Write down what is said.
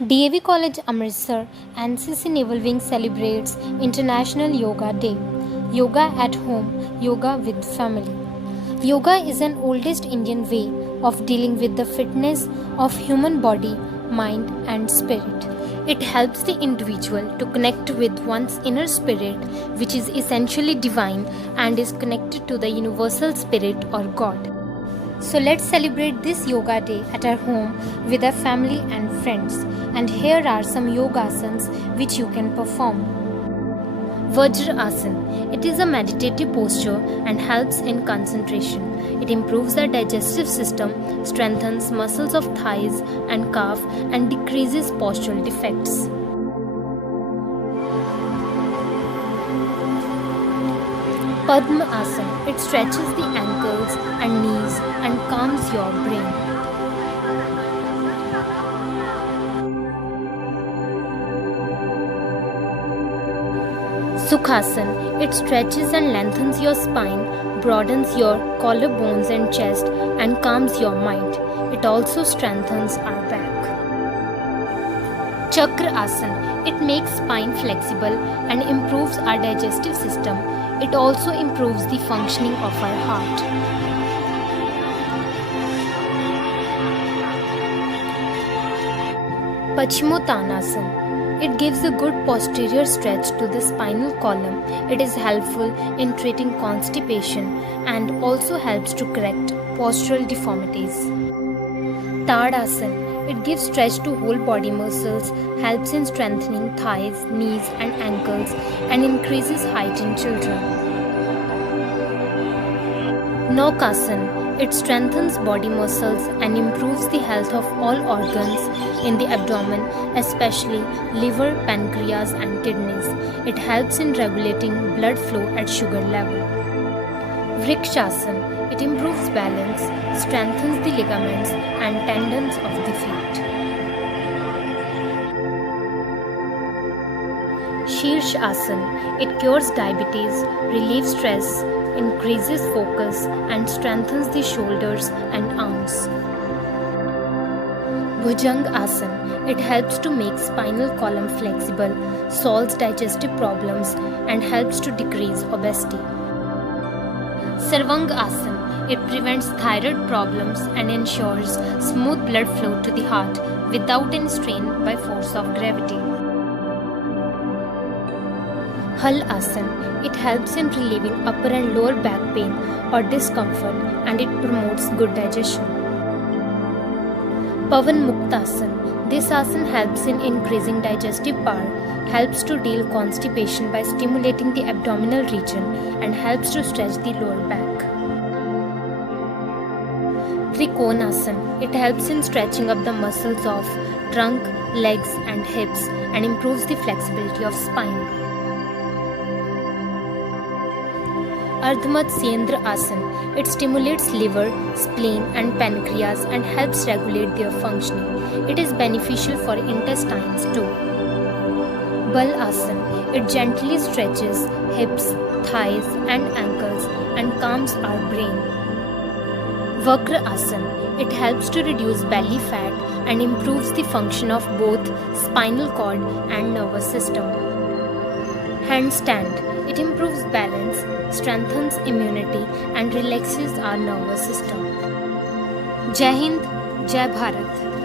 DAV College Amritsar NCC Naval Wing celebrates International Yoga Day. Yoga at home, yoga with family. Yoga is an oldest Indian way of dealing with the fitness of human body, mind and spirit. It helps the individual to connect with one's inner spirit, which is essentially divine and is connected to the universal spirit or God. So let's celebrate this yoga day at our home with our family and friends. And here are some yoga asanas which you can perform. Vajrasana. It is a meditative posture and helps in concentration. It improves the digestive system, strengthens muscles of thighs and calf, and decreases postural defects. Padma Asana. It stretches the ankles and knees and calms your brain. Sukhasana. It stretches and lengthens your spine, broadens your collarbones and chest, and calms your mind. It also strengthens our back. Chakra Asana. It makes spine flexible and improves our digestive system. It also improves the functioning of our heart. Paschimottanasana. It gives a good posterior stretch to the spinal column. It is helpful in treating constipation and also helps to correct postural deformities. Tadasana. It gives stretch to whole body muscles, helps in strengthening thighs, knees and ankles, and increases height in children. Naukasana. It strengthens body muscles and improves the health of all organs in the abdomen, especially liver, pancreas and kidneys. It helps in regulating blood flow at sugar level. Vrikshasana. It improves balance, strengthens the ligaments and tendons of the feet. Shirshasana. It cures diabetes, relieves stress, increases focus and strengthens the shoulders and arms. Bhujanga Asana. It helps to make spinal column flexible, solves digestive problems and helps to decrease obesity. Sarvanga Asana. It prevents thyroid problems and ensures smooth blood flow to the heart without any strain by force of gravity. Hal Asana. It helps in relieving upper and lower back pain or discomfort and it promotes good digestion. Pavan Muktasana. This asana helps in increasing digestive power, helps to deal constipation by stimulating the abdominal region and helps to stretch the lower back. Trikonasana. It helps in stretching up the muscles of trunk, legs and hips and improves the flexibility of spine. Ardhamatsyendrasana Asana. It stimulates liver, spleen and pancreas and helps regulate their functioning. It is beneficial for intestines too. Bal Asana. It gently stretches hips, thighs and ankles and calms our brain. Vakra Asana. It helps to reduce belly fat and improves the function of both spinal cord and nervous system. Handstand. It improves balance, strengthens immunity and relaxes our nervous system. Jai Hind, Jai Bharat.